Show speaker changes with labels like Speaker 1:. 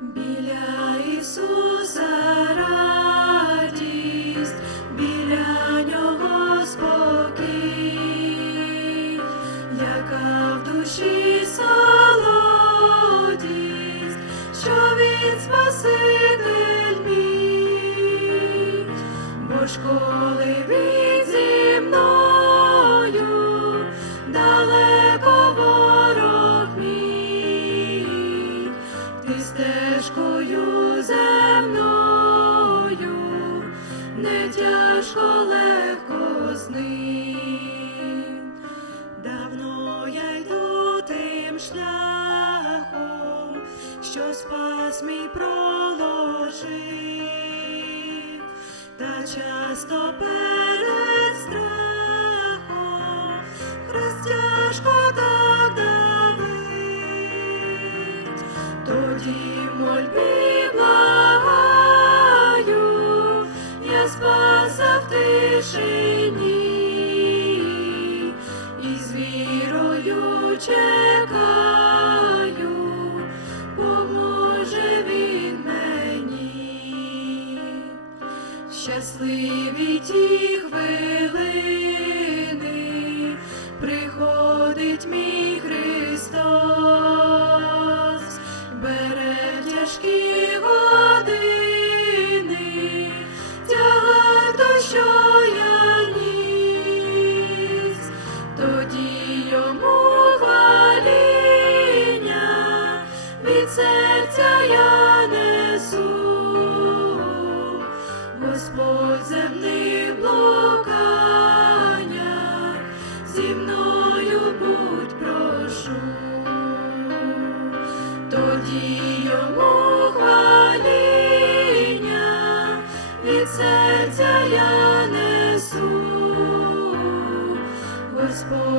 Speaker 1: Біля Ісуса радість, біля нього спокій, яка в душі солодість, що він Спаситель мій, бо шляхом, що спас мій проложив, та часто перед страхом хрест тяжко так давить, тоді в мольбі благаю, я спаса в тишині, чекаю, Щасливі ті was born.